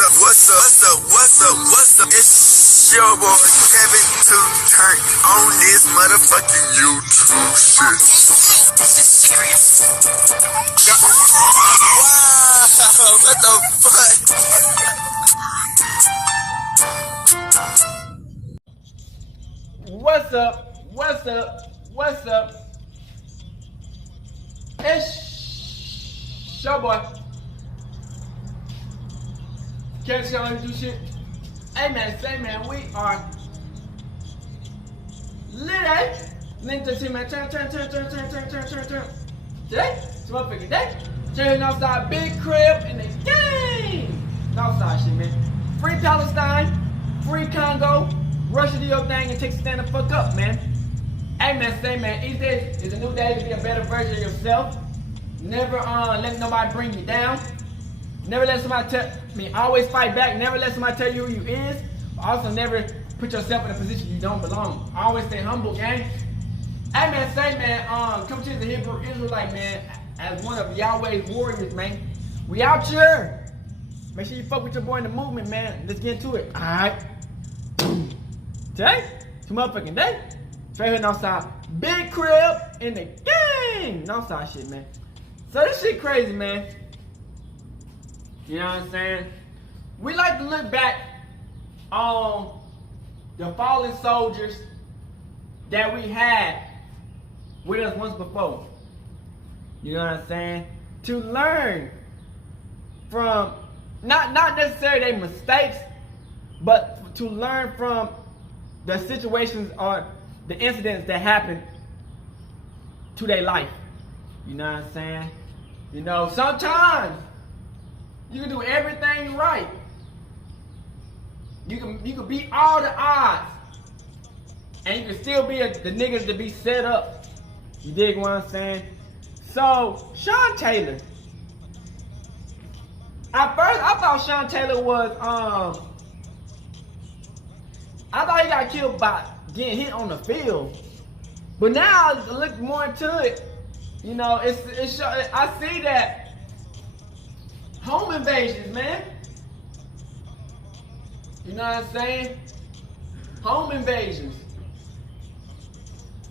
What's up? It's your boy Kevin to turn on this motherfucking YouTube shit. This is serious. Wow, what the fuck? What's up? It's your boy. Catch y'all and do shit. Hey man, we are lit. Link to man, turn. Today, it's motherfucking day. Turning outside, big crib in the game. Outside shit, man. Free Palestine, free Congo. Russia do your thing and take a stand the fuck up, man. Hey man, each day is a new day to be a better version of yourself. Never let nobody bring you down. Never let somebody always fight back. Never let somebody tell you who you is. But also never put yourself in a position you don't belong. Always stay humble, gang. Hey man, come to the Hebrew Israelite, man, as one of Yahweh's warriors, man. We out here. Make sure you fuck with your boy in the movement, man. Let's get into it. Alright. Today, it's a motherfucking day. Straight here outside. Big crib in the game. Outside shit, man. So this shit crazy, man. You know what I'm saying? We like to look back on the fallen soldiers that we had with us once before. You know what I'm saying? To learn from not necessarily their mistakes, but to learn from the situations or the incidents that happened to their life. You know what I'm saying? You know, sometimes you can do everything right. You can beat all the odds, and you can still be the niggas to be set up. You dig what I'm saying? So Sean Taylor. At first, I thought Sean Taylor was I thought he got killed by getting hit on the field, but now I look more into it. You know, I see that home invasions, man. You know what I'm saying? Home invasions.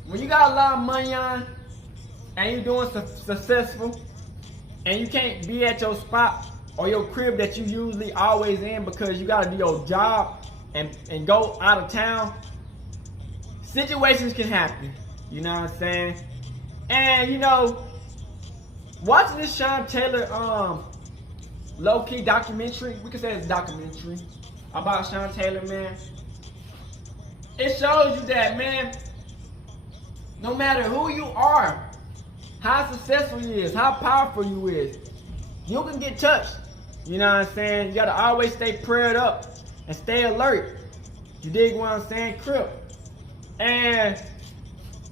When you got a lot of money on and you're doing successful and you can't be at your spot or your crib that you usually always in because you gotta do your job and go out of town, situations can happen. You know what I'm saying? And you know, watching this Sean Taylor low-key documentary, we can say it's a documentary about Sean Taylor, man. It shows you that, man, no matter who you are, how successful you is, how powerful you is, you can get touched. You know what I'm saying? You gotta always stay prayed up and stay alert. You dig what I'm saying? Crip. And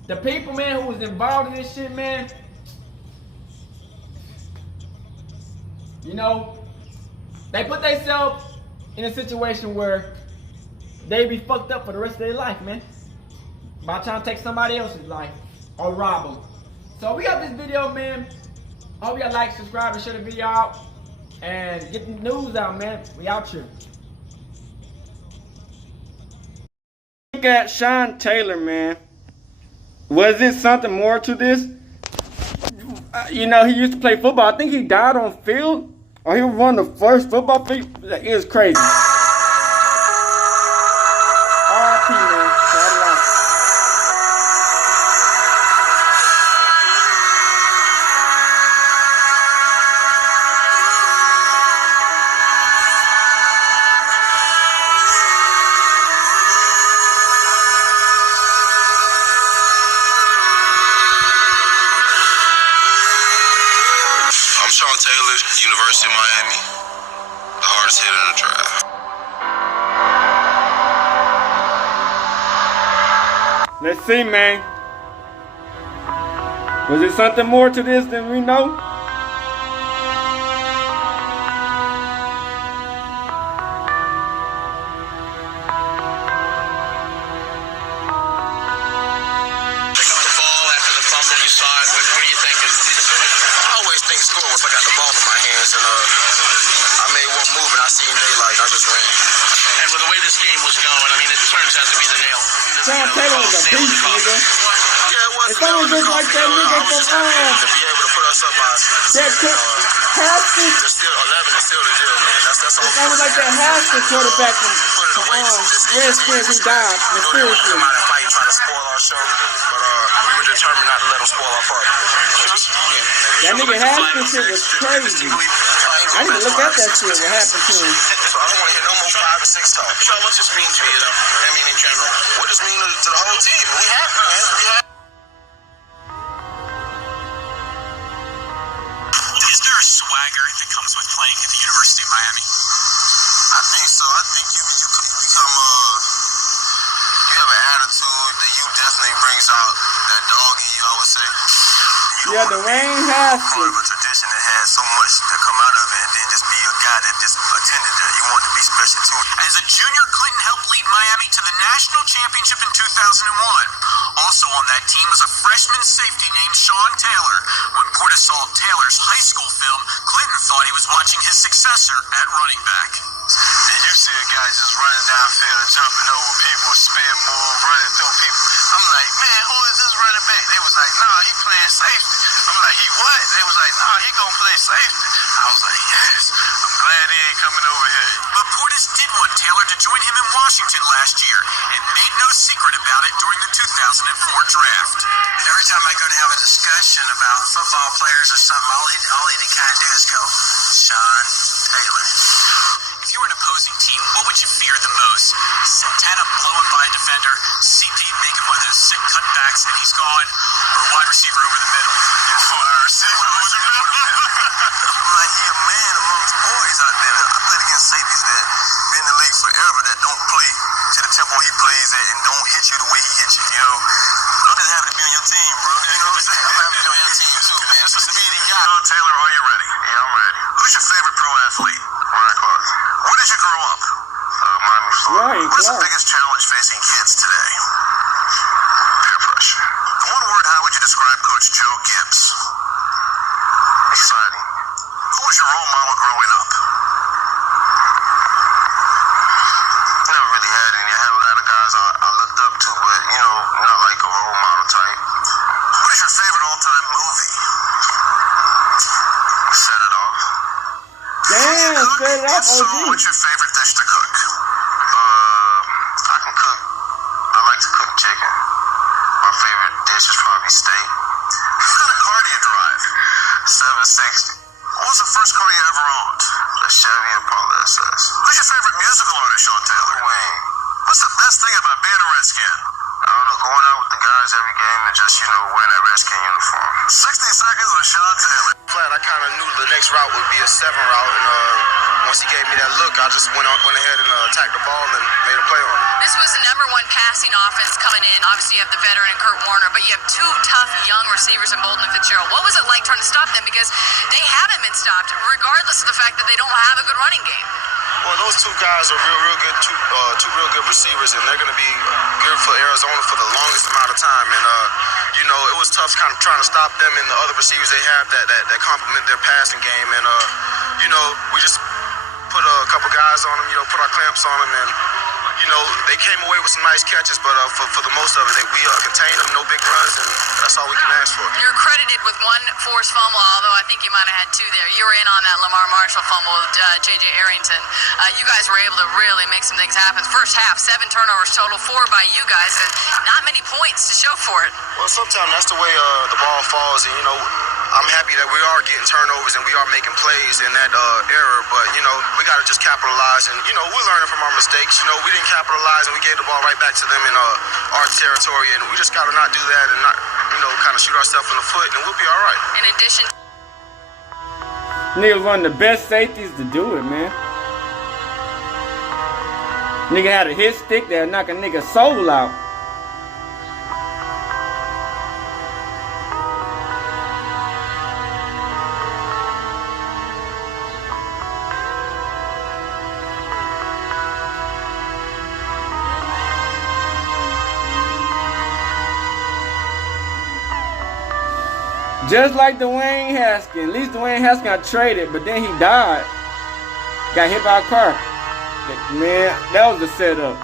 the people, man, who was involved in this shit, man, you know, they put themselves in a situation where they be fucked up for the rest of their life, man, by trying to take somebody else's life or rob them. So we got this video, man. I hope y'all like, subscribe, and share the video out, and get the news out, man. We out here. Look at Sean Taylor, man. Was it something more to this? You know, he used to play football. I think he died on field, or he was one of the first football people. It was crazy. R.I.P. man. I'm Sean Taylor, University of Miami, the hardest hitter in the draft. Let's see, man. Was it something more to this than we know? Once I got the ball in my hands and I made one move and I seen they like with the way this game was going, I mean, it turns out to be the nail. Sean Taylor was a beast, nigga. Yeah, it was. It's almost just like that nigga from to be able to put us up by that Haskins. It's still 11 is still the deal, man. That's all. It's almost like that Haskins quarterback from Redskins who died mysteriously. Come out and fight and try to spoil our show, but we were determined not to let them spoil our party. That nigga Haskins shit was crazy. I need to look at that shit, what happened to him. So I don't want to hear no more 5 or 6 talk. Sean, what's this mean to you, though? I mean, in general. What does this mean to the whole team? We happy, man. We happy. Is there a swagger that comes with playing at the University of Miami? I think so. I think you become you have an attitude that you definitely brings out that dog in you, I would say. Yeah, Dwayne Part Haskins. of a tradition that has so much to come out of it, and then just be a guy that just attended there. You want to be special too. As a junior, Clinton helped lead Miami to the national championship in 2001. Also on that team was a freshman safety named Sean Taylor. When Portis saw Taylor's high school film, Clinton thought he was watching his successor at running back. And you see a guy just running downfield, jumping over people, spin move, running through people. I'm like, man, who is this running back? They was like, nah, he playing safety. I'm like, he what? They was like, nah, he gonna play safety. I was like, yes, I'm glad he ain't coming over here. But Portis did want Taylor to join him in Washington last year and made no secret about it during the 2004 draft. Every time I go to have a discussion about football players or something, all he kind of do is go, Sean Taylor. If you were an opposing team, what would you fear the most? Santana blowing by a defender, CP making one of those sick cutbacks and he's gone, or a wide receiver over the middle? Wide receiver over the middle. I'm like, he a man amongst boys out there. I played against safeties that been in the league forever that don't play to the tempo he plays at and don't hit you the way he hits you, you know? I'm just happy to be on your team, bro. You know what I'm saying? I'm happy to be on your team too, man. It's a speedy guy. Sean Taylor, are you ready? Yeah, I'm ready. Who's your favorite pro athlete? Ryan Clark. Where did you grow up? Miami, Florida. Right, What's the Clark. biggest challenge facing kids today? Peer pressure. In one word, how would you describe Coach Joe Gibbs? Exciting. Who was your role model growing up? Never really had any. I had a lot of guys I looked up to, but, you know, not like a role model type. What is your favorite all-time movie? Set it off. Damn, straight up, If so, OG. what's your favorite dish to cook? I can cook. I like to cook chicken. My favorite dish is probably steak. What kind of car do you drive? 760. What was the first car you ever owned? A Chevy Impala SS. Who's your favorite musical artist, Sean Taylor? Wayne. What's the best thing about being a Redskin? I don't know, going out with the guys every game and just, you know, wearing that Redskin uniform. 60 seconds with Sean Taylor. Flat, I kind of knew the next route would be a 7 route, and once he gave me that look, I just went ahead and attacked the ball and made a play on it. This was the #1 passing offense coming in. Obviously, you have the veteran Kurt Warner, but you have 2 tough young receivers in Bolden and Fitzgerald. What was it like trying to stop them? Because they haven't been stopped, regardless of the fact that they don't have a good running game. Well, those 2 guys are real good, two real good receivers, and they're going to be good for Arizona for the longest amount of time. And you know, it was tough kind of trying to stop them and the other receivers they have that complement their passing game. And you know, we just put a couple guys on them, you know, put our clamps on them, and you know, they came away with some nice catches, but for the most of it, we contained them, no big runs, and that's all we can ask for. You're credited with 1 forced fumble, although I think you might have had 2 there. You were in on that Lamar Marshall fumble with J.J. Arrington. You guys were able to really make some things happen. First half, 7 turnovers total, 4 by you guys, and not many points to show for it. Well, sometimes that's the way the ball falls, and you know, I'm happy that we are getting turnovers and we are making plays in that error, but you know, we got to just capitalize, and you know, we're learning from our mistakes. You know, we didn't capitalize and we gave the ball right back to them in our territory, and we just got to not do that and not, you know, kind of shoot ourselves in the foot, and we'll be all right. In addition, Nigga was one of the best safeties to do it, man. Nigga had a hit stick that'll knock a nigga soul out. Just like Dwayne Haskins. At least Dwayne Haskins got traded, but then he died. Got hit by a car. Man, that was the setup.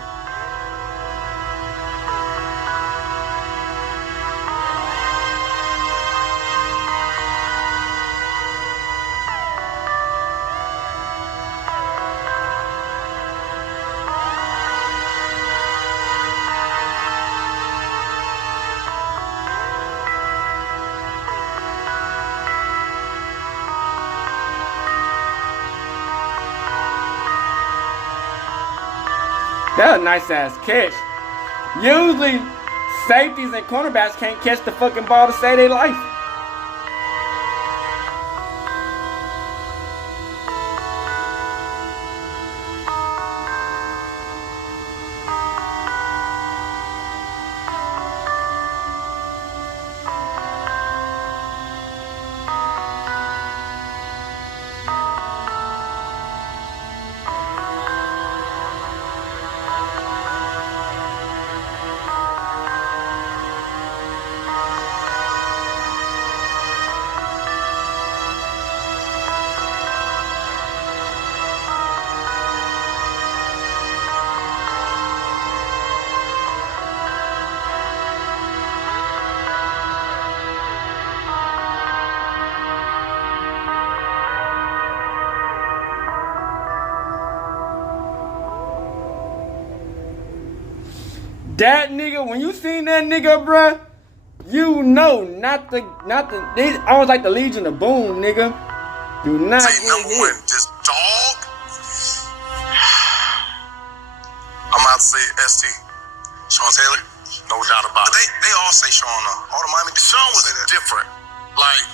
That was a nice ass catch. Usually, safeties and cornerbacks can't catch the fucking ball to save their life. That nigga, when you seen that nigga, bruh, you know not the, they almost like the Legion of Boom, nigga. Do not Say get number hit. one, this dog. I'm about to say ST. Sean Taylor, no doubt about it. They all say Sean. All the Miami Sean was different. Like,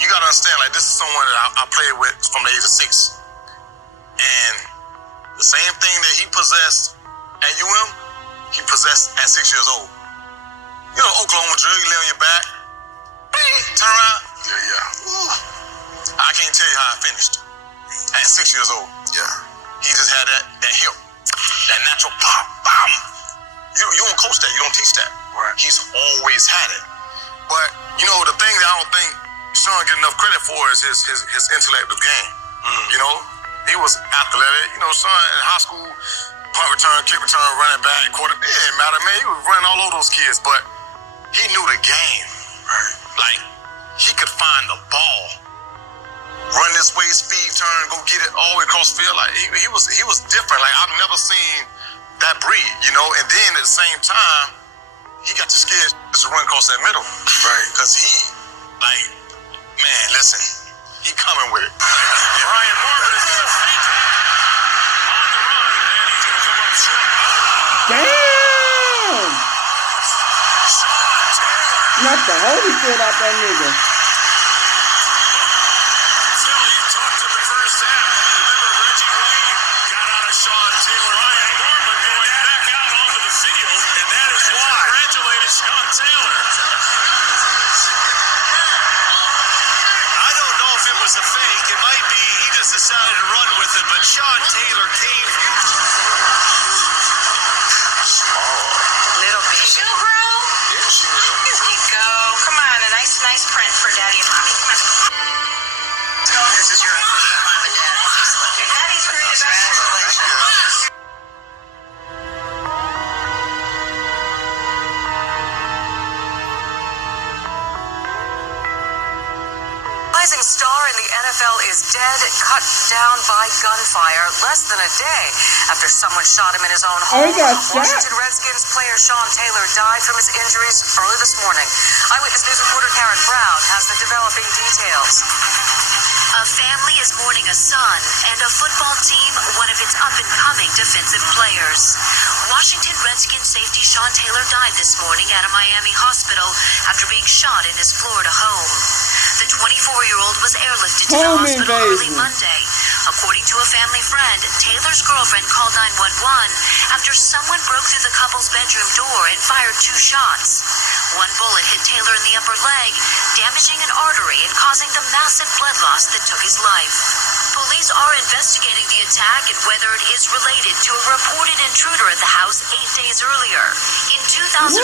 you gotta understand, like, this is someone that I played with from the age of 6. And the same thing that he possessed at UM, he possessed at 6 years old. You know, Oklahoma drill, you lay on your back, turn around. Yeah. Ooh. I can't tell you how I finished at 6 years old. Yeah. He just had that hip, that natural pop, bam. You don't coach that, you don't teach that. Right. He's always had it. But, you know, the thing that I don't think Sean get enough credit for is his intellect of game. You know, he was athletic. You know, Sean in high school, punt return, kick return, running back, quarter. It didn't matter, man. He was running all over those kids, but he knew the game. Right. Like, he could find the ball, run this way, speed, turn, go get it all the way across the field. Like, he was different. Like, I've never seen that breed, you know. And then at the same time, he got you scared to run across that middle. Right. Because he, like, man, listen, he coming with it. Brian Marvin is going to fake it on the run, and he's going to come up short. Damn! Sean Taylor. Knocked the Holyfield out that nigga. Phil, you talked in the first half. Remember Reggie Wayne got out of Sean Taylor. Brian Norman going back out onto the field, and that is why. Congratulated Sean Taylor. I don't know if it was a fake. It might be he just decided to run with it, but Sean Taylor came. Little baby. She'll grow. Yeah, she will. Here we go. Come on, a nice print for Daddy and Mommy. Come on. This is your official mom and dad bracelet. Your daddy's great. Congratulations. Rising star in the NFL is dead, cut down by gunfire less than a day after someone shot him in his own Oh, home. he got shot? Washington Redskins player Sean Taylor died from his injuries early this morning. Eyewitness News reporter Karen Brown has the developing details. A family is mourning a son and a football team, one of its up-and-coming defensive players. Washington Redskins safety Sean Taylor died this morning at a Miami hospital after being shot in his Florida home. The 24-year-old was airlifted to the Home hospital early invasion. Monday. According to a family friend, Taylor's girlfriend called 911 after someone broke through the couple's bedroom door and fired 2 shots. One bullet hit Taylor in the upper leg, damaging an artery and causing the massive blood loss that took his life. Police are investigating the attack and whether it is related to a reported intruder at the house 8 days earlier. In 2004,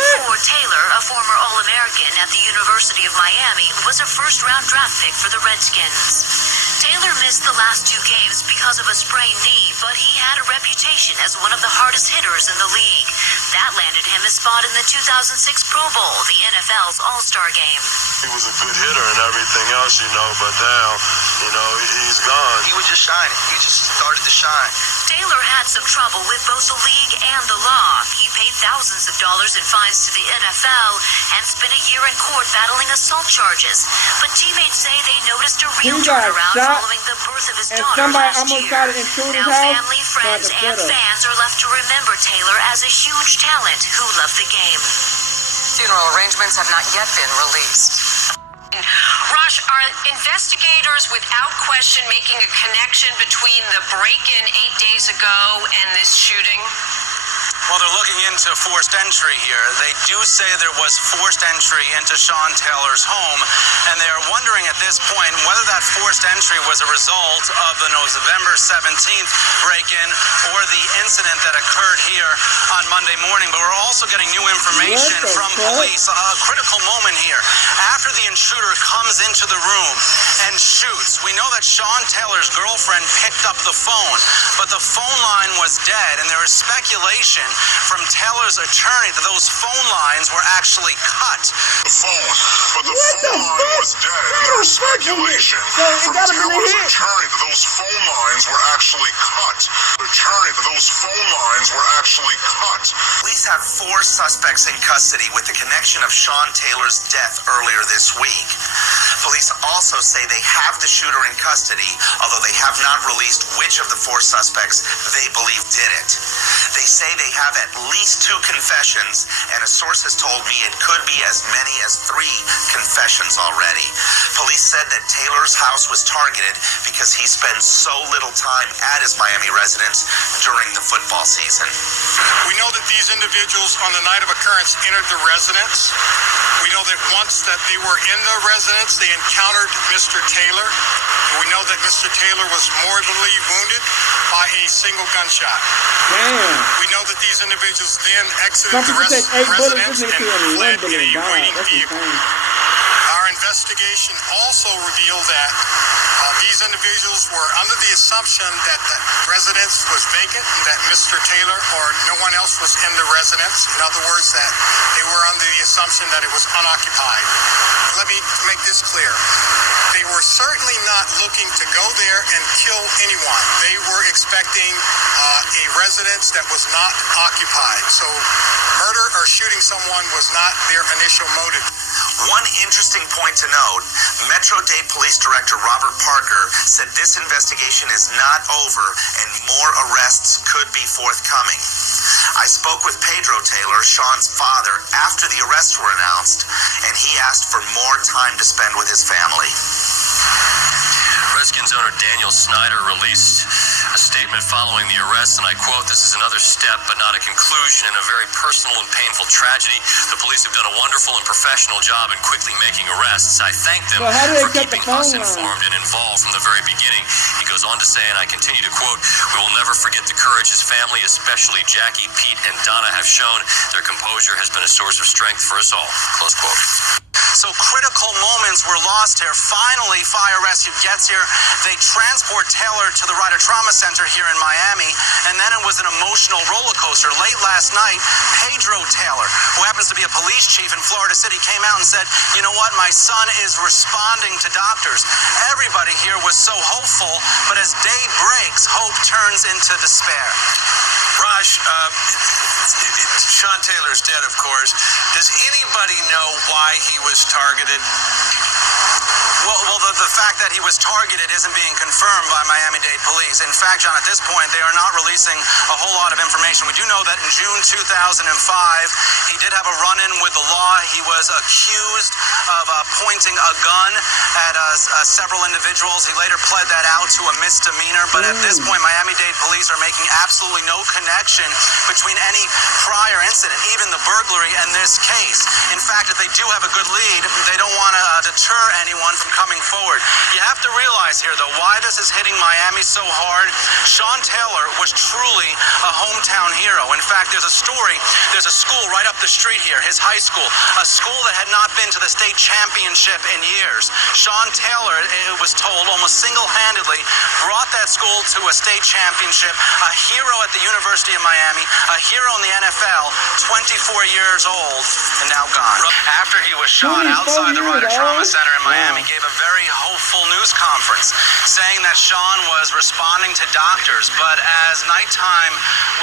Taylor, a former All-American at the University of Miami, was a first-round draft pick for the Redskins. Taylor missed the last 2 games because of a sprained knee, but he had a reputation as one of the hardest hitters in the league. That landed him a spot in the 2006 Pro Bowl, the NFL's All-Star game. He was a good hitter and everything else, but now, he's gone. He was just shining. He just started to shine. Taylor had some trouble with both the league and the law. He paid thousands of dollars in fines to the NFL and spent a year in court battling assault charges. But teammates say they noticed a real turnaround following the birth of his daughter last year. Now family, friends, and fans are left to remember Taylor as a huge talent who loved the game. Funeral arrangements have not yet been released. Rosh, are investigators without question making a connection between the break-in 8 days ago and this shooting? Well, they're looking into forced entry here. They do say there was forced entry into Sean Taylor's home, and they are wondering at this point whether that forced entry was a result of the November 17th break-in or the incident that occurred here on Monday morning. But we're also getting new information from police. A critical moment here. After the intruder comes into the room and shoots, we know that Sean Taylor's girlfriend picked up the phone, but the phone line was dead, and there is speculation from Taylor's attorney that those phone lines were actually cut. But the phone line was dead, and there was speculation from Taylor's attorney that those phone lines were actually cut. Police have 4 suspects in custody with the connection of Sean Taylor's death earlier this week. Police also say they have the shooter in custody, although they have not released which of the 4 suspects they believe did it. They say they have at least 2 confessions, and a source has told me it could be as many as 3 confessions already. Police said that Taylor's house was targeted because he spends so little time at his Miami residence during the football season. We know that these individuals on the night of occurrence entered the residence. We know that once that they were in the residence, they encountered Mr. Taylor. And we know that Mr. Taylor was mortally wounded by a single gunshot. Damn. We know that these individuals then exited the residence and fled in a waiting vehicle. Our investigation also revealed that these individuals were under the assumption that the residence was vacant, that Mr. Taylor or no one else was in the residence. In other words, that they were under the assumption that it was unoccupied. Let me make this clear. They were certainly not looking to go there and kill anyone. They were expecting a residence that was not occupied. So murder or shooting someone was not their initial motive. One interesting point to note, Metro-Dade Police Director Robert Parker said this investigation is not over and more arrests could be forthcoming. I spoke with Pedro Taylor, Sean's father, after the arrests were announced, and he asked for more time to spend with his family. Redskins owner Daniel Snyder released a statement following the arrest, and I quote, "This is another step, but not a conclusion, in a very personal and painful tragedy. The police have done a wonderful and professional job in quickly making arrests. I thank them for keeping us informed and involved from the very beginning." He goes on to say, and I continue to quote, "We will never forget the courage his family, especially Jackie, Pete, and Donna, have shown. Their composure has been a source of strength for us all." Close quote. So critical moments were lost here. Finally, fire rescue gets here. They transport Taylor to the Ryder Trauma Center here in Miami, and then it was an emotional roller coaster. Late last night, Pedro Taylor, who happens to be a police chief in Florida City, came out and said, "You know what, my son is responding to doctors." Everybody here was so hopeful, but as day breaks, hope turns into despair. Raj, Sean Taylor's dead, of course. Does anybody know why he was targeted? Well, the fact that he was targeted isn't being confirmed by Miami-Dade police. In fact, John, at this point, they are not releasing a whole lot of information. We do know that in June 2005, he did have a run-in with the law. He was accused of pointing a gun at several individuals. He later pled that out to a misdemeanor. But at this point, Miami-Dade police are making absolutely no connection between any prior incident, even the burglary, and this case. In fact, if they do have a good lead, they don't want to deter anyone from coming forward. You have to realize here, though, why this is hitting Miami so hard. Sean Taylor was truly a hometown hero. In fact, there's a story. There's a school right up the street here, his high school, a school that had not been to the state championship in years. Sean Taylor, it was told, almost single-handedly brought that school to a state championship, a hero at the University of Miami, a hero in the NFL, 24 years old, and now gone. After he was shot outside the Ryder Trauma Center in Miami, gave a very hopeful news conference, saying that Sean was responding to doctors, but as nighttime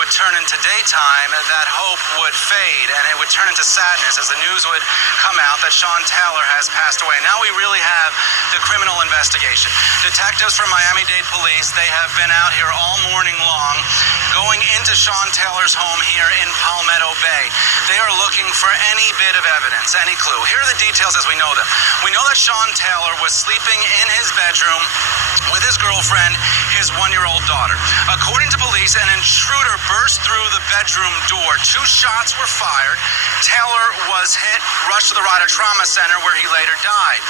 would turn into daytime, that hope would fade, and it would turn into sadness as the news would come out that Sean Taylor has passed away. Now we really have the criminal investigation. Detectives from Miami-Dade Police, they have been out here all morning long, going into Sean Taylor's home here in Palmetto Bay. They are looking for any bit of evidence, any clue. Here are the details as we know them. We know that Sean Taylor was sleeping in his bedroom with his girlfriend, his 1-year-old daughter. According to police, an intruder burst through the bedroom door. 2 shots were fired. Taylor was hit, rushed to the Ryder Trauma Center where he later died.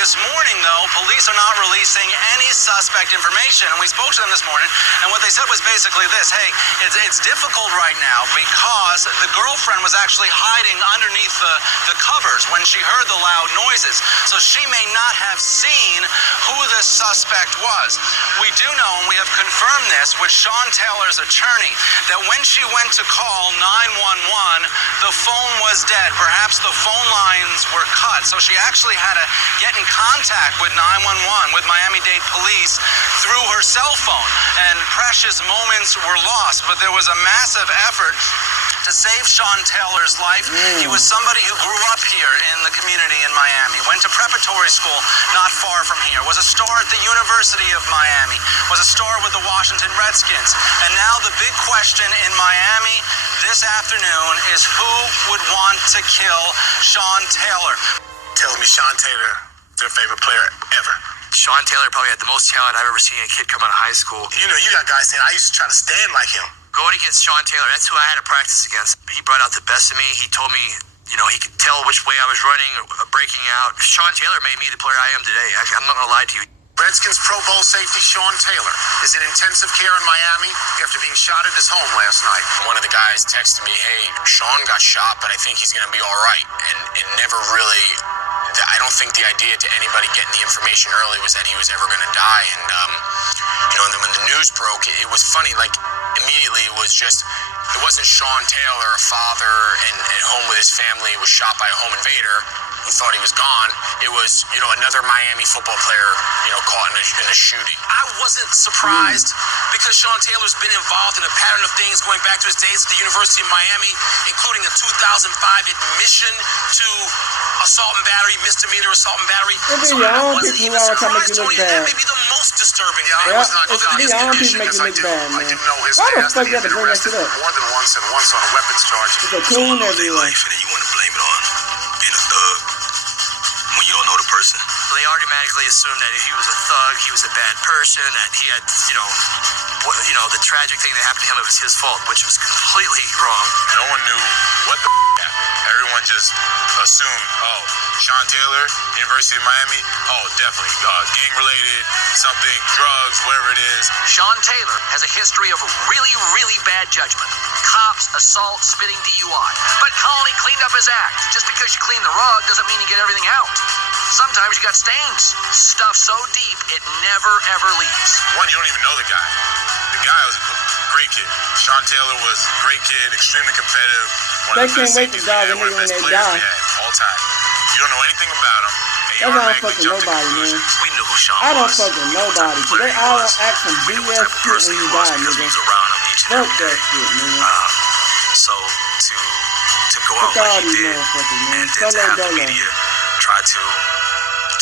This morning, though, police are not releasing any suspect information, and we spoke to them this morning, and what they said was basically this: hey, it's difficult right now because the girlfriend was actually hiding underneath the covers when she heard the loud noises, so she may not have seen who the suspect was. We do know, and we have confirmed this with Sean Taylor's attorney, that when she went to call 911, the phone was dead. Perhaps the phone lines were cut, so she actually had to get in contact with 911, with Miami-Dade Police, through her cell phone, and precious moments were lost, but there was a massive effort to save Sean Taylor's life. He was somebody who grew up here in the community in Miami, went to preparatory school not far from here, was a star at the University of Miami, was a star with the Washington Redskins, and now the big question in Miami this afternoon is who would want to kill Sean Taylor? Tells me Sean Taylor, their favorite player ever. Sean Taylor probably had the most talent I've ever seen a kid come out of high school. You know, you got guys saying, I used to try to stand like him. Going against Sean Taylor, that's who I had to practice against. He brought out the best of me. He told me, you know, he could tell which way I was running or breaking out. Sean Taylor made me the player I am today. I'm not going to lie to you. Redskins Pro Bowl safety Sean Taylor is in intensive care in Miami after being shot at his home last night. One of the guys texted me, hey, Sean got shot, but I think he's going to be all right. And it never really, I don't think the idea to anybody getting the information early was that he was ever going to die. And, you know, and then when the news broke, it was funny. Like, immediately it was just, it wasn't Sean Taylor, a father and at home with his family, was shot by a home invader who thought he was gone. It was, you know, another Miami football player, you know, caught in a shooting. I wasn't surprised because Sean Taylor's been involved in a pattern of things going back to his days at the University of Miami, including a 2005 admission to assault and battery, misdemeanor assault and battery. So I wasn't even surprised, Tony, that may be the most disturbing thing. I was not on his condition as I didn't know his past. He's been arrested more than once and once on a weapons charge. It's a coon everywhere. And then you want to blame it on being a thug when you don't know the person. They automatically assumed that he was a thug, he was a bad person, that he had, the tragic thing that happened to him, it was his fault, which was completely wrong. No one knew what the happened. Everyone just assumed, oh, Sean Taylor, University of Miami, oh, definitely gang-related, something, drugs, whatever it is. Sean Taylor has a history of really, really bad judgment. Cops, assault, spitting DUI. But Colony cleaned up his act. Just because you clean the rug doesn't mean you get everything out. Sometimes you got stains. Stuff so deep, it never, ever leaves. One, you don't even know the guy. The guy was a great kid. Sean Taylor was a great kid, extremely competitive. They can't wait to dog a nigga when they die. All time. You don't know anything about him. That's why I don't fuck with nobody, man. We knew who Sean I don't was. fuck with nobody. Cause they all act some BS shit when you die, nigga. Fuck that shit, nigga. So to go out Fuck all like he these did, motherfuckers, man. and then to have the media try to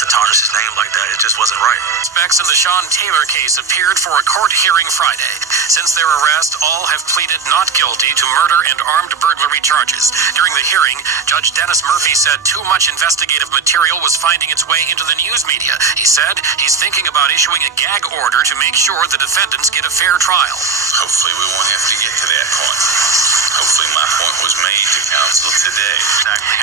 tarnish his name like that, it just wasn't right. Suspects of the Sean Taylor case appeared for a court hearing Friday. Since their arrest, all have pleaded not guilty to murder and armed burglary charges. During the hearing, Judge Dennis Murphy said too much investigative material was finding its way into the news media. He said he's thinking about issuing a gag order to make sure the defendants get a fair trial. Hopefully we won't have to get to that point. hopefully my point was made to counsel today.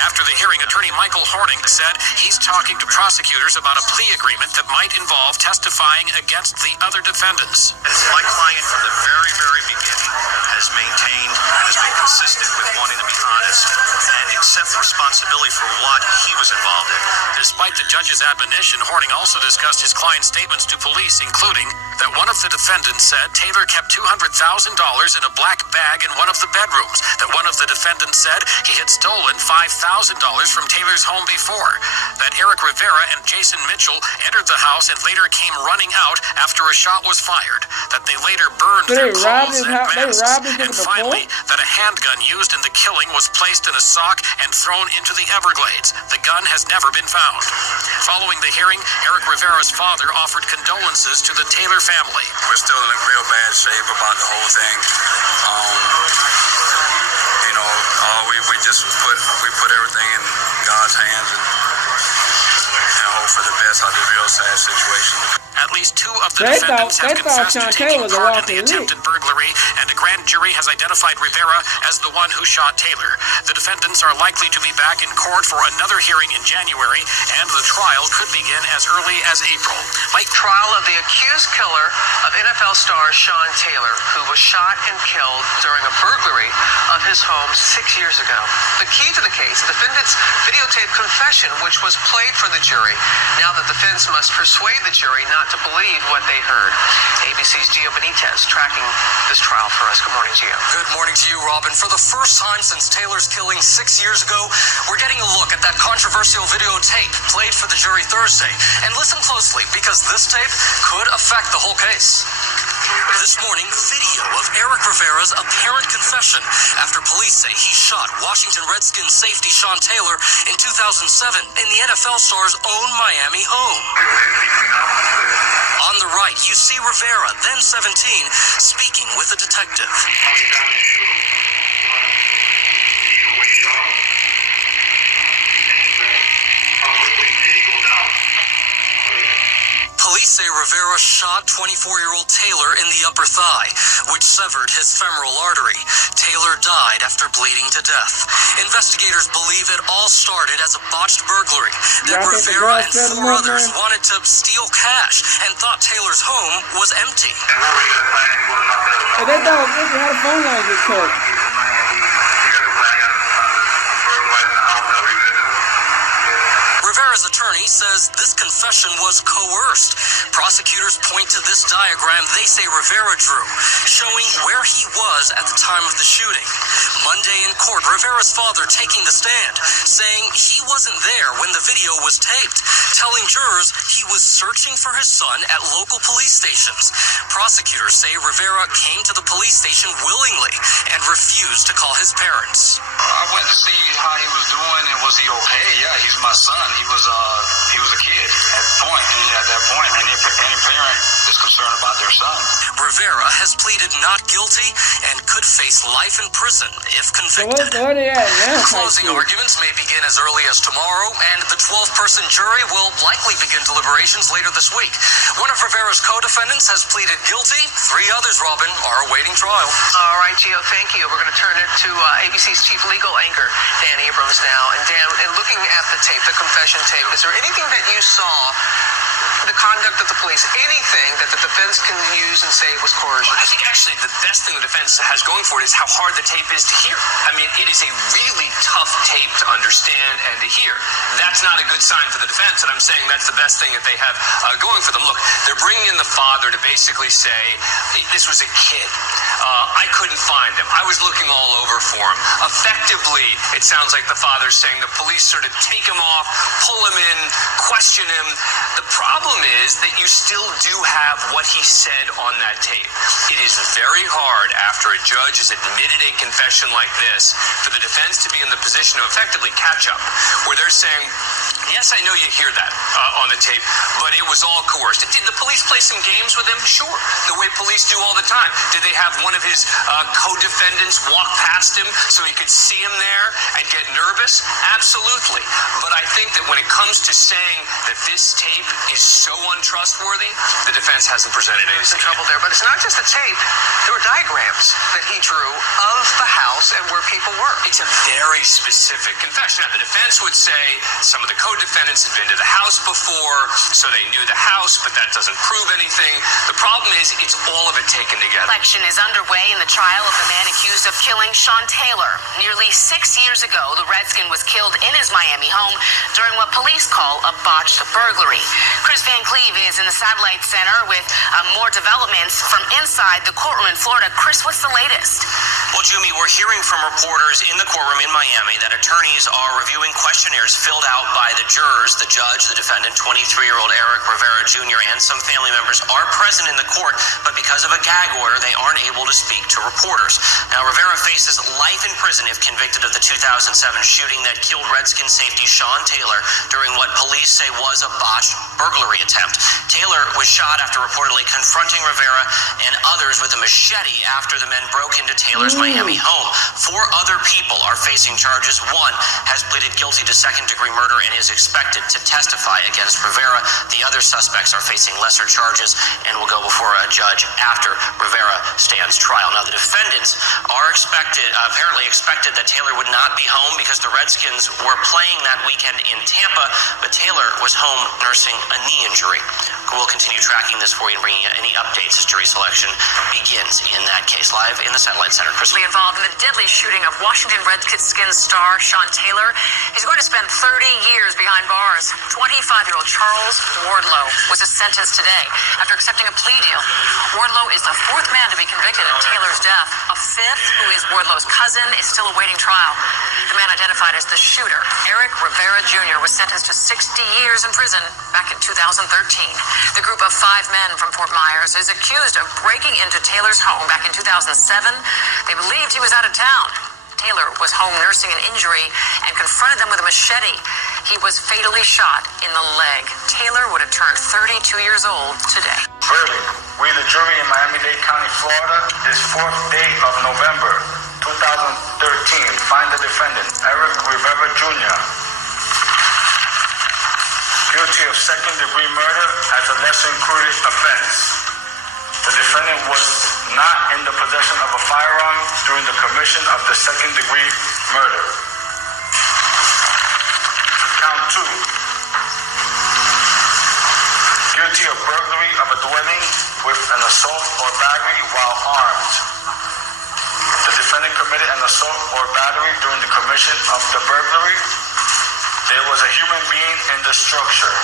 After the hearing, attorney Michael Horning said he's talking to prosecutors about a plea agreement that might involve testifying against the other defendants. My client from the very, very beginning has been consistent with wanting to be honest and accept responsibility for what he was involved in. Despite the judge's admonition, Horning also discussed his client's statements to police, including that one of the defendants said Taylor kept $200,000 in a black bag in one of the bedrooms, that one of the defendants said he had stolen $5,000 from Taylor's home before, that Eric Rivera and Jason Mitchell entered the house and later came running out after a shot was fired, that they later burned their clothes and masks, and finally, that a handgun used in the killing was placed in a sock and thrown into the Everglades. The gun has never been found. Following the hearing, Eric Rivera's father offered condolences to the Taylor family. We're still in real bad shape about the whole thing. We put everything in God's hands and hope for the best out of this real sad situation. At least two of the defendants have confessed to taking part in the attempted burglary, and a grand jury has identified Rivera as the one who shot Taylor. The defendants are likely to be back in court for another hearing in January, and the trial could begin as early as April. Trial of the accused killer of NFL star Sean Taylor, who was shot and killed during a burglary of his home 6 years ago. The key to the case, the defendant's videotaped confession, which was played for the jury. Now the defense must persuade the jury not to believe what they heard. ABC's Gio Benitez tracking this trial for us. Good morning, Gio. Good morning to you, Robin. For the first time since Taylor's killing 6 years ago, we're getting a look at that controversial videotape played for the jury Thursday. And listen closely, because this tape could affect the whole case. This morning, video of Eric Rivera's apparent confession after police say he shot Washington Redskins safety Sean Taylor in 2007 in the NFL star's own Miami home. On the right, you see Rivera, then 17, speaking with a detective. Police say Rivera shot 24-year-old Taylor in the upper thigh, which severed his femoral artery. Taylor died after bleeding to death. Investigators believe it all started as a botched burglary, that Rivera and 4 others wanted to steal cash and thought Taylor's home was empty. Hey, they thought how the phone lines get cut. Rivera's attorney says this confession was coerced. Prosecutors point to this diagram they say Rivera drew, showing where he was at the time of the shooting. Monday in court, Rivera's father taking the stand, saying he wasn't there when the video was taped, telling jurors he was searching for his son at local police stations. Prosecutors say Rivera came to the police station willingly and refused to call his parents. I went to see how he was doing and was he okay? Yeah, he's my son. He was a kid at that point. Any parent is concerned about their son. Rivera has pleaded not guilty and could face life in prison if convicted. Closing arguments may begin as early as tomorrow, and the 12-person jury will likely begin deliberations later this week. One of Rivera's co-defendants has pleaded guilty. 3 others, Robin, are awaiting trial. All right, Gio, thank you. We're going to turn it to ABC's chief legal anchor, Dan Abrams, now. And Dan, in looking at the tape, the confession tape, is there anything that you saw, the conduct of the police, anything that the defense can use and say it was coercion? I think actually the best thing the defense has going for it is how hard the tape is to hear. I mean, it is a really tough tape to understand and to hear. That's not a good sign for the defense, and I'm saying that's the best thing that they have going for them. Look, they're bringing in the father to basically say, this was a kid. I couldn't find him. I was looking all over for him. Effectively, it sounds like the father's saying the police sort of take him off, pull him in, question him. The problem is that you still do have what he said on that tape. It is very hard after a judge has admitted a confession like this for the defense to be in the position of effectively catch up, where they're saying, yes, I know you hear that on the tape, but it was all coerced. Did the police play some games with him? Sure. The way police do all the time. Did they have one of his co-defendants walk past him so he could see him there and get nervous? Absolutely. But I think that when it comes to saying that this tape is so untrustworthy, the defense hasn't presented anything. There's trouble there, but it's not just the tape. There There were diagrams that he drew of the house and where people were. It's a very specific confession. Now, the defense would say some of the co-defendants had been to the house before, so they knew the house, but that doesn't prove anything. The problem is, it's all of it taken together. Election is underway in the trial of the man accused of killing Sean Taylor. Nearly 6 years ago, the Redskin was killed in his Miami home during what police call a botched burglary. Chris Van Cleve is in the Satellite Center with more developments from inside the courtroom in Florida. Chris, what's the latest? Well, Jumi, we're hearing from reporters in the courtroom in Miami that attorneys are reviewing questionnaires filled out by the jurors. The judge, the defendant, 23-year-old Eric Rivera Jr., and some family members are present in the court, but because of a gag order, they aren't able to speak to reporters. Now, Rivera faces life in prison if convicted of the 2007 shooting that killed Redskin safety Sean Taylor during what police say was a botched burglary attempt. Taylor was shot after reportedly confronting Rivera and others with a machete after the men broke into Taylor's Miami home. 4 other people are facing charges. One has pleaded guilty to second-degree murder and is expected to testify against Rivera. The other suspects are facing lesser charges and will go before a judge after Rivera stands trial. Now, the defendants are apparently expected that Taylor would not be home because the Redskins were playing that weekend in Tampa, but Taylor was home nursing a knee injury. We'll continue tracking this for you and bringing you any updates as jury selection begins in that case. Live in the Satellite Center, Chris. Involved in the deadly shooting of Washington Redskins star Sean Taylor. He's going to spend 30 years behind bars. 25-year-old Charles Wardlow was sentenced today after accepting a plea deal. Wardlow is the 4th man to be convicted in Taylor's death. A 5th, who is Wardlow's cousin, is still awaiting trial. The man identified as the shooter, Eric Rivera Jr., was sentenced to 60 years in prison back in 2013. The group of 5 men from Fort Myers is accused of breaking into Taylor's home back in 2007. They believed he was out of town. Taylor was home nursing an injury and confronted them with a machete. He was fatally shot in the leg. Taylor would have turned 32 years old today. Verdict. We, the jury in Miami-Dade County, Florida, this 4th day of November 2013, find the defendant, Eric Rivera Jr., guilty of second-degree murder as a lesser-included offense. The defendant was not in the possession of a firearm during the commission of the second-degree murder. Count 2. Guilty of burglary of a dwelling with an assault or battery while armed. The defendant committed an assault or battery during the commission of the burglary. There was a human being in the structure.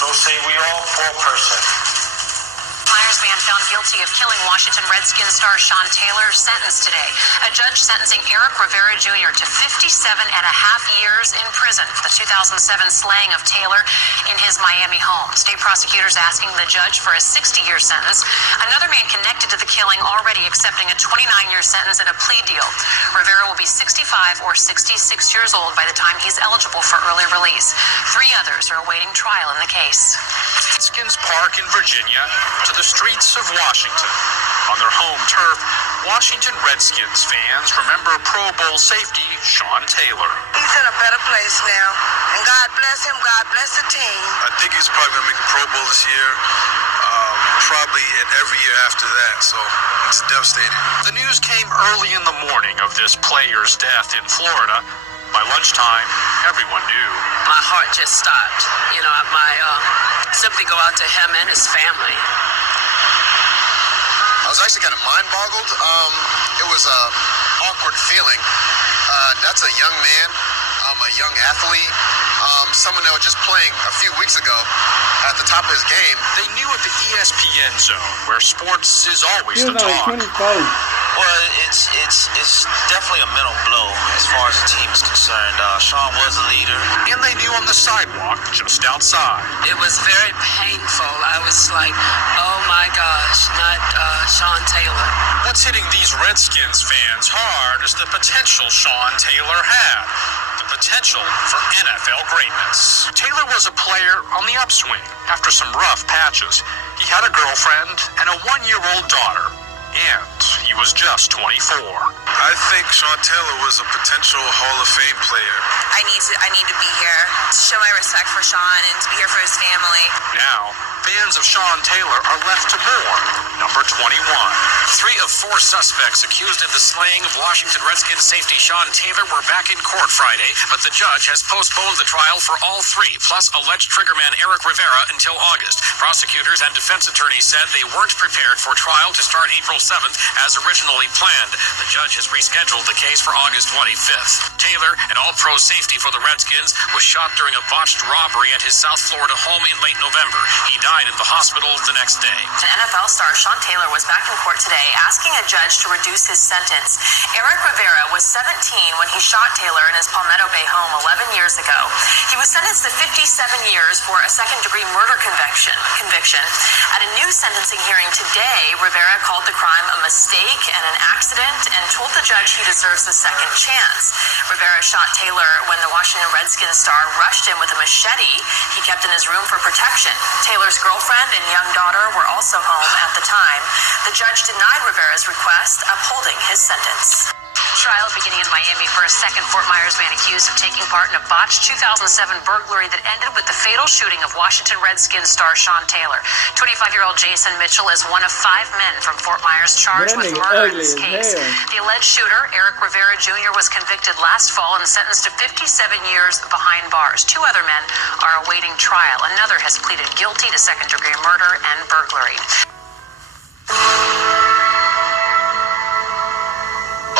So say we all, 4-person. Myers man found guilty of killing Washington Redskins star Sean Taylor, sentenced today. A judge sentencing Eric Rivera Jr. to 57.5 years in prison for the 2007 slaying of Taylor in his Miami home. State prosecutors asking the judge for a 60-year sentence. Another man connected to the killing already accepting a 29-year sentence and a plea deal. Rivera will be 65 or 66 years old by the time he's eligible for early release. 3 others are awaiting trial in the case. Redskins Park in Virginia to the streets of Washington. On their home turf, Washington Redskins fans remember Pro Bowl safety Sean Taylor. He's in a better place now, and God bless him, God bless the team. I think he's probably going to make a Pro Bowl this year, probably and every year after that, so it's devastating. The news came early in the morning of this player's death in Florida. By lunchtime, everyone knew. My heart just stopped. You know, my sympathy go out to him and his family. I was actually kind of mind-boggled. It was an awkward feeling. That's a young man, a young athlete, someone that was just playing a few weeks ago at the top of his game. They knew at the ESPN zone, where sports is always the talk. Well, it's definitely a mental blow as far as the team is concerned. Sean was a leader. And they knew on the sidewalk just outside. It was very painful. I was like, oh my gosh, not Sean Taylor. What's hitting these Redskins fans hard is the potential Sean Taylor had. The potential for NFL greatness. Taylor was a player on the upswing after some rough patches. He had a girlfriend and a 1-year-old daughter. And he was just 24. I think Sean Taylor was a potential Hall of Fame player. I need to be here to show my respect for Sean and to be here for his family. Now, fans of Sean Taylor are left to mourn number 21. 3 of 4 suspects accused of the slaying of Washington Redskins safety Sean Taylor were back in court Friday, but the judge has postponed the trial for all 3, plus alleged triggerman Eric Rivera until August. Prosecutors and defense attorneys said they weren't prepared for trial to start April 7th as originally planned. The judge has rescheduled the case for August 25th. Taylor, an all-pro safety for the Redskins, was shot during a botched robbery at his South Florida home in late November. He died in the hospital the next day. NFL star Sean Taylor was back in court today asking a judge to reduce his sentence. Eric Rivera was 17 when he shot Taylor in his Palmetto Bay home 11 years ago. He was sentenced to 57 years for a second-degree murder conviction. At a new sentencing hearing today, Rivera called the crime a mistake and an accident and told the judge he deserves a second chance. Rivera shot Taylor when the Washington Redskins star rushed him with a machete he kept in his room for protection. Taylor's girlfriend and young daughter were also home at the time. The judge denied Rivera's request, upholding his sentence. Trial beginning in Miami for a second Fort Myers man accused of taking part in a botched 2007 burglary that ended with the fatal shooting of Washington Redskins star Sean Taylor. 25-year-old Jason Mitchell is one of 5 men from Fort Myers charged with murder in this case. The alleged shooter, Eric Rivera Jr., was convicted last fall and sentenced to 57 years behind bars. 2 other men are awaiting trial. Another has pleaded guilty to second-degree murder and burglary.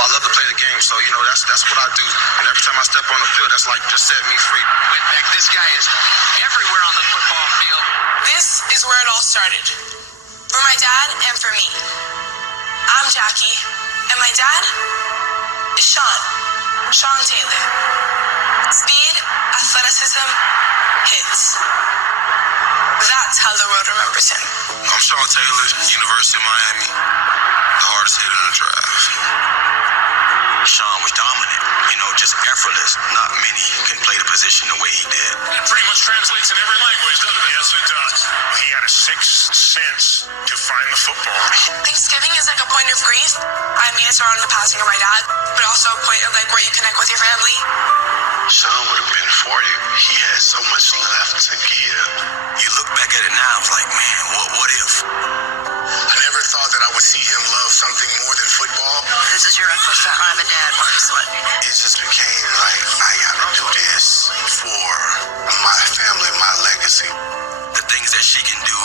I love to play the game, so that's what I do. And every time I step on the field, that's like just set me free. Went back. This guy is everywhere on the football field. This is where it all started. For my dad and for me. I'm Jackie, and my dad is Sean Taylor. Speed, athleticism, hits. That's how the world remembers him. I'm Sean Taylor, University of Miami, the hardest hitter in the draft. Sean was dominant, just effortless. Not many can play the position the way he did. It pretty much translates in every language, doesn't it? Yes, it does. He had a sixth sense to find the football. Thanksgiving is like a point of grief. I mean, it's around the passing of my dad, but also a point of where you connect with your family. Sean would have been 40. He had so much left to give. You look back at it now, it's like, man, what if? I never thought that I would see him love something more than football. This is your first time I'm a dad, Maurice. It just became like, I gotta do this for my family, my legacy. The things that she can do,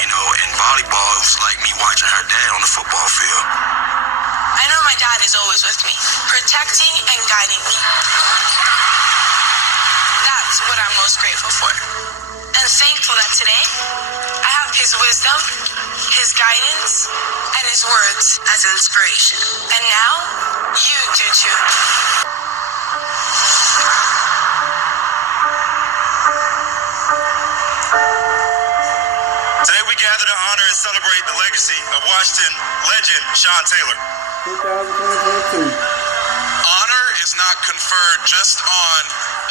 in volleyball, it was like me watching her dad on the football field. I know my dad is always with me, protecting and guiding me. That's what I'm most grateful for. And thankful that today, I have his wisdom, his guidance, and his words as inspiration. And now, you do too. Today we gather to honor and celebrate the legacy of Washington legend Sean Taylor. 2022. Honor is not conferred just on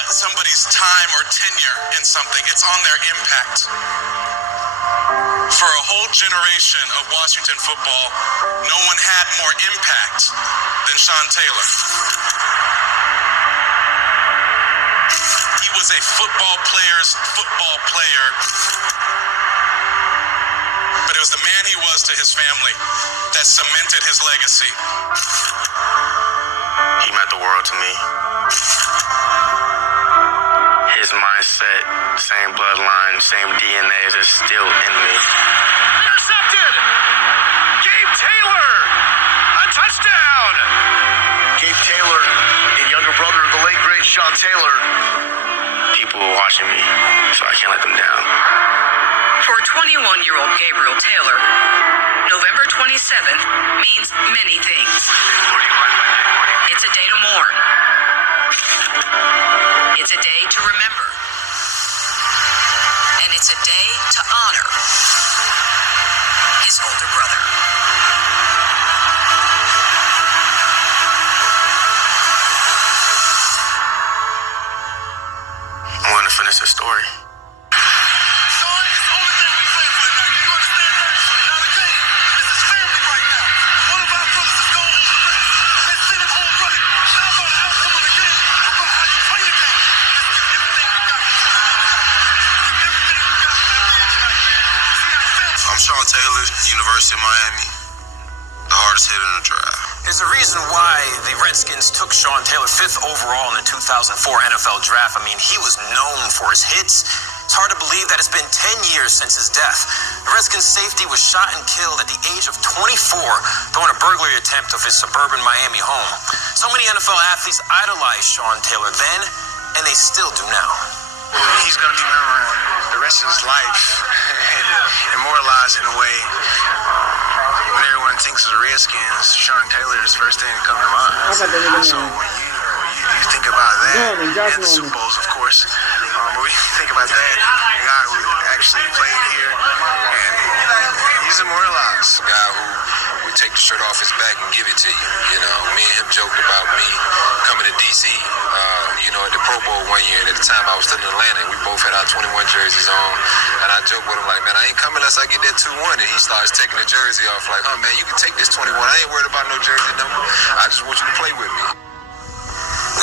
somebody's time or tenure in something. It's on their impact. For a whole generation of Washington football, no one had more impact than Sean Taylor. He was a football player's football player, but it was the man he was to his family that cemented his legacy. He meant the world to me. His mindset, same bloodline, same DNA is still in me. Intercepted! Gabe Taylor! A touchdown! Gabe Taylor, the younger brother of the late great Sean Taylor. People are watching me, so I can't let them down. For 21-year-old Gabriel Taylor, November 27th means many things. It's a day to mourn. It's a day to remember. And it's a day to honor his older brother. I want to finish the story. I'm Sean Taylor, University of Miami, the hardest hitter in the draft. There's a reason why the Redskins took Sean Taylor 5th overall in the 2004 NFL Draft. I mean, he was known for his hits. It's hard to believe that it's been 10 years since his death. The Redskins safety was shot and killed at the age of 24 during a burglary attempt of his suburban Miami home. So many NFL athletes idolized Sean Taylor then, and they still do now. He's going to be remembered the rest of his life and immortalized in a way. When everyone thinks of the Redskins, Sean Taylor is the first thing that comes to mind. So when you think about that, and the Super Bowls, of course, when you think about that, the guy who actually played here, and he's immortalized. A guy who would take the shirt off his back and give it to you. You know, me and him joked about me coming to D.C., at the Pro Bowl one year, and at the time I was still in Atlanta, and we both had our 21 jerseys on, and I joked with him like, man, I ain't coming unless I get that 2-1, and he starts taking the jersey off like, oh man, you can take this 21, I ain't worried about no jersey number, I just want you to play with me.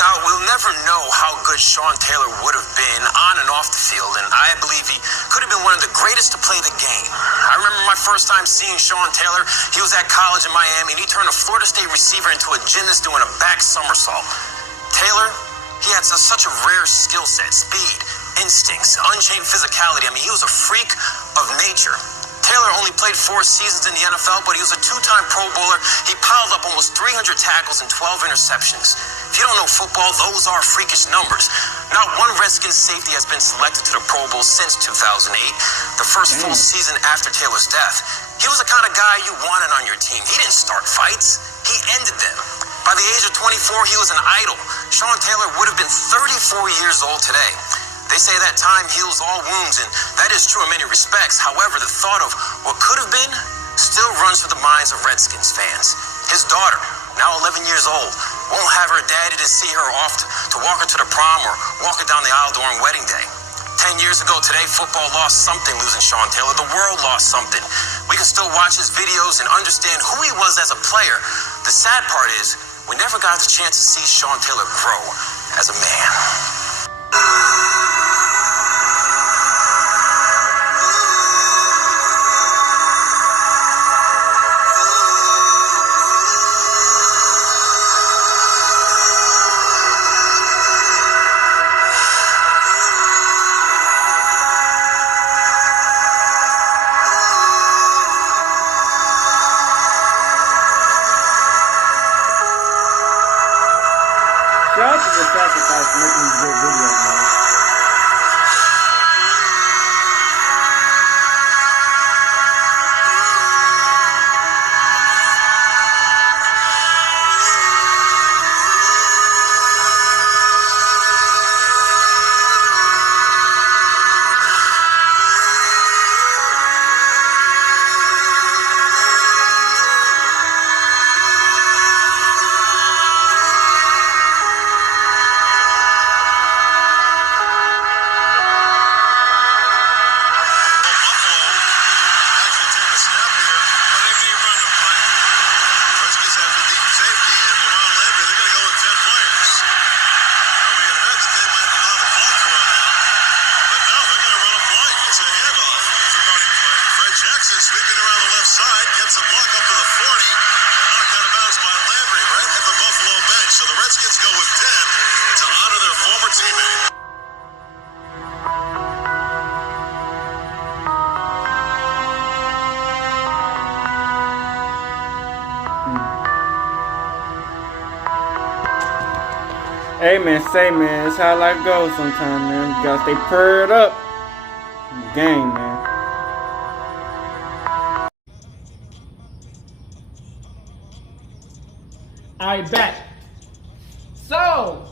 Now, we'll never know how good Sean Taylor would have been on and off the field, and I believe he could have been one of the greatest to play the game. I remember my first time seeing Sean Taylor. He was at college in Miami, and he turned a Florida State receiver into a gymnast doing a back somersault. Taylor, he had such a rare skill set, speed, instincts, unchained physicality. I mean, he was a freak of nature. Taylor only played 4 seasons in the NFL, but he was a 2-time Pro Bowler. He piled up almost 300 tackles and 12 interceptions. If you don't know football, those are freakish numbers. Not one Redskins safety has been selected to the Pro Bowl since 2008, the first full season after Taylor's death. He was the kind of guy you wanted on your team. He didn't start fights. He ended them. By the age of 24, he was an idol. Sean Taylor would have been 34 years old today. They say that time heals all wounds, and that is true in many respects. However, the thought of what could have been still runs through the minds of Redskins fans. His daughter, now 11 years old, won't have her daddy to see her off to walk her to the prom or walk her down the aisle during wedding day. 10 years ago today, football lost something losing Sean Taylor. The world lost something. We can still watch his videos and understand who he was as a player. The sad part is, we never got the chance to see Sean Taylor grow as a man. Shout out to the sacrifice for making these good videos, man. Jackson sweeping around the left side, gets a block up to the 40, and knocked out of bounds by Landry right at the Buffalo bench. So the Redskins go with 10 to honor their former teammate. Hey man, say man, that's how life goes sometimes, man. You gotta stay purred up. Game, man. Alright, back. So,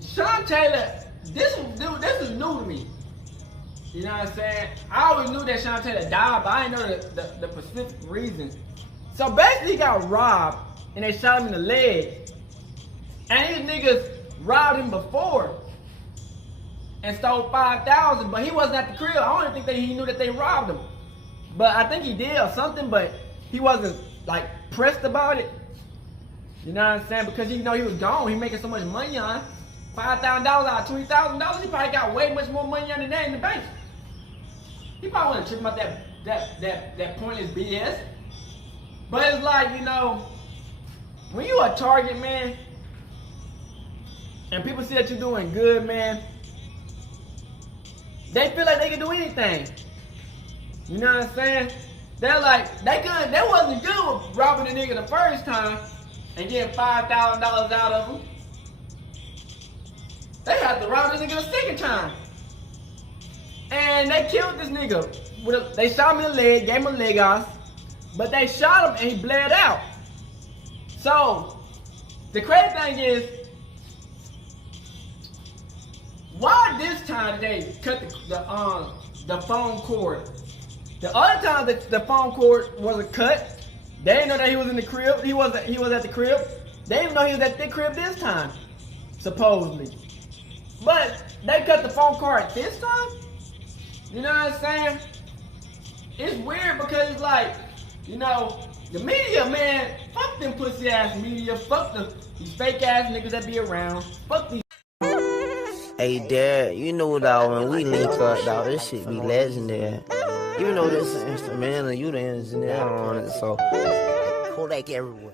Sean Taylor, this is new to me. You know what I'm saying? I always knew that Sean Taylor died, but I didn't know the specific reason. So basically, he got robbed, and they shot him in the leg. And these niggas robbed him before and stole $5,000, but he wasn't at the crib. I don't even think he knew that they robbed him. But I think he did or something, but he wasn't like pressed about it. You know what I'm saying? Because he know he was gone. He making so much money on $5,000 out of $20,000. He probably got way much more money on than that in the bank. He probably wasn't tripping about that that pointless BS. But it's like, you know, when you a target, man, and people see that you're doing good, man, they feel like they can do anything. You know what I'm saying? They're like, they wasn't good with robbing a nigga the first time and getting $5,000 out of him. They had to rob this nigga the second time. And they killed this nigga. They shot him in the leg, gave him a leg off, but they shot him and he bled out. So, the crazy thing is, why this time they cut the phone cord? The other time the phone cord wasn't cut, they didn't know that he was in the crib. He was at the crib. They didn't know he was at the crib this time, supposedly. But they cut the phone cord this time? You know what I'm saying? It's weird because it's like, you know, the media, man, fuck them pussy ass media, fuck these fake ass niggas that be around, fuck these. Hey, Dad, you know, dog, when we link up, dog, this shit be legendary. You know this is instrumental, you the engineer on it, so Kodak everywhere.